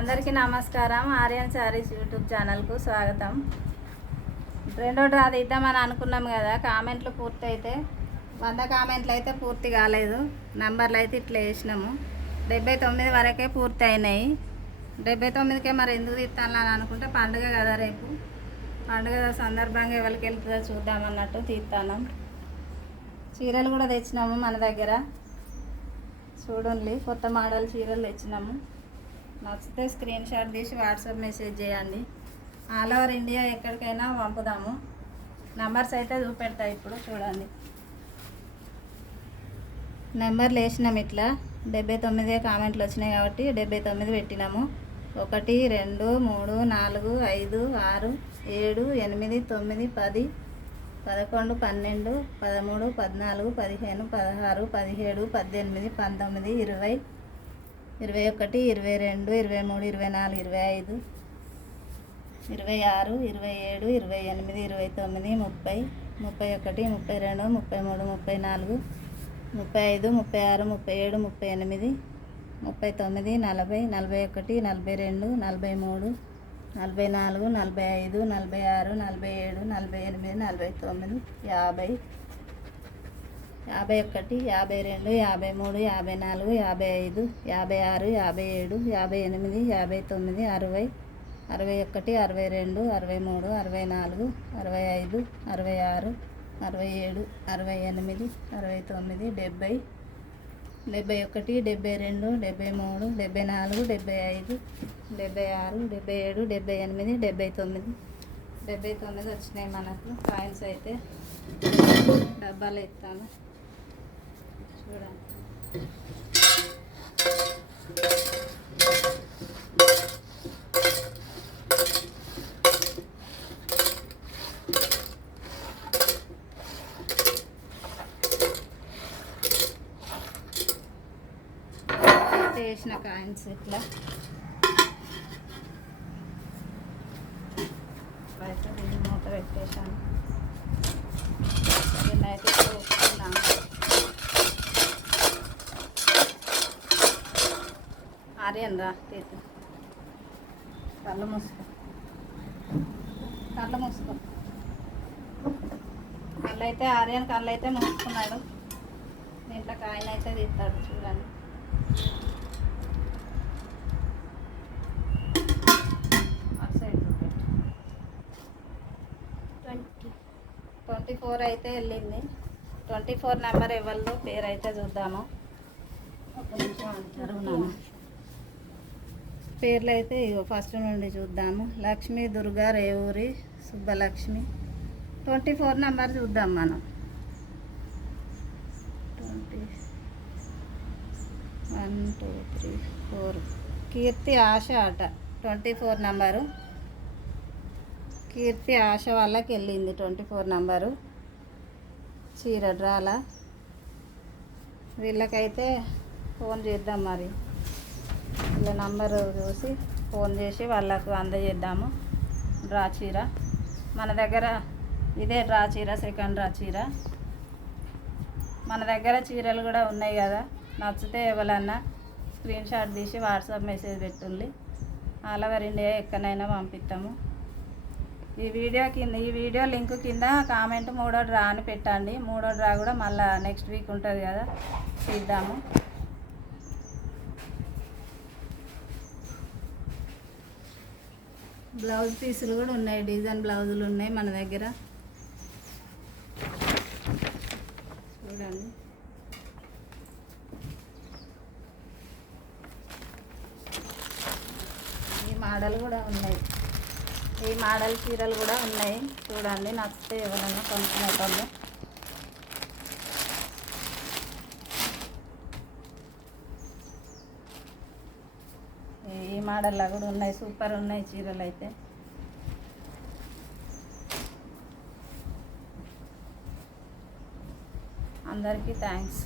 అందరికీ నమస్కారం. ఆర్యన్ శారీస్ యూట్యూబ్ ఛానల్కు స్వాగతం. రెండో డ్రా తీద్దామని అనుకున్నాం కదా, కామెంట్లు పూర్తి అయితే 100 కామెంట్లు అయితే పూర్తి కాలేదు. నంబర్లు అయితే ఇట్లా వేసినాము. 79 వరకే పూర్తి అయినాయి. 79కే మరి ఎందుకు తీస్తానని అనుకుంటే పండుగ కదా, రేపు పండుగ సందర్భంగా ఎవరికి వెళ్తుందో చూద్దామన్నట్టు తీస్తాను. చీరలు కూడా తెచ్చినాము మన దగ్గర, చూడండి. కొత్త మోడల్ చీరలు తెచ్చినాము. నచ్చితే స్క్రీన్ షాట్ తీసి వాట్సాప్ మెసేజ్ చేయండి. ఆల్ ఓవర్ ఇండియా ఎక్కడికైనా పంపుదాము. నెంబర్స్ అయితే చూపెడతా, ఇప్పుడు చూడండి. నెంబర్లు వేసినాము ఇట్లా. 79 కామెంట్లు వచ్చినాయి కాబట్టి 79 పెట్టినాము. 1 2 3 4 5 6 7 8 9 10 11 12 13 14 15 16 17 18 19 20 21 22 23 24 25 26 27 28 29 30 31 32 33 34 35 36 37 38 39 40 41 42 43 44 45 46 47 48 49 50 51 52 53 54 55 56 57 58 59 60 61 62 63 64 65 66 67 68 69 70 71 72 73 74 75 76 77 78 79 వచ్చినాయి మనకు. కాయిన్స్ అయితే డబ్బాలు ఇస్తాను, చూడండి. వేసిన కాయిన్స్ ఇట్లా అయితే దీన్ని మూత పెట్టేసాను. దీన్ని అయితే చూస్తున్నాను. ఆర్యన్ రా తీసు, కళ్ళు మూసుకో, కళ్ళు మూసుకో. కళ్ళు అయితే ఆర్యన్ కళ్ళు అయితే మూసుకున్నాడు. దీంట్లో కాయన అయితే తీస్తాడు, చూడండి. 24 అయితే వెళ్ళింది. 24 నెంబర్ ఎవరిదో పేరు అయితే చూద్దాము. ఒక నిమిషం అంటారు. పేర్లు అయితే ఫస్ట్ నుండి చూద్దాము. లక్ష్మి, దుర్గా, రేవూరి, సుబ్బలక్ష్మి. 24 నెంబర్ చూద్దాం మనం. 1 2 3 4 కీర్తి ఆశ అట 24 నెంబరు. కీర్తి ఆశ వాళ్ళకి వెళ్ళింది 24 నెంబరు చీర డ్రాల. వీళ్ళకైతే ఫోన్ చేద్దాం, మరి వీళ్ళ నంబరు చూసి ఫోన్ చేసి వాళ్ళకు అందజేద్దాము. డ్రా చీర మన దగ్గర ఇదే డ్రా చీర, సెకండ్ డ్రా చీర. మన దగ్గర చీరలు కూడా ఉన్నాయి కదా, నచ్చితే ఎవరన్నా స్క్రీన్ షాట్ తీసి వాట్సాప్ మెసేజ్ పెట్టుండి. ఆల్ ఓవర్ ఇండియా ఎక్కడైనా పంపిస్తాము. ఈ వీడియో లింక్ కింద కామెంట్ 3వ డ్రా అని పెట్టండి. 3వ డ్రా కూడా మళ్ళీ నెక్స్ట్ వీక్ ఉంటుంది కదా, తీద్దాము. బ్లౌజ్ పీసులు కూడా ఉన్నాయి, డిజైన్ బ్లౌజులు ఉన్నాయి మన దగ్గర, చూడండి. ఈ మోడల్ కూడా ఉన్నాయి, ఈ మోడల్ చీరలు కూడా ఉన్నాయి, చూడండి. నచ్చితే ఎవరైనా కొనుక్కునేటోళ్ళు. ఈ మోడల్లో కూడా ఉన్నాయి, సూపర్ ఉన్నాయి చీరలు అయితే. అందరికీ థ్యాంక్స్.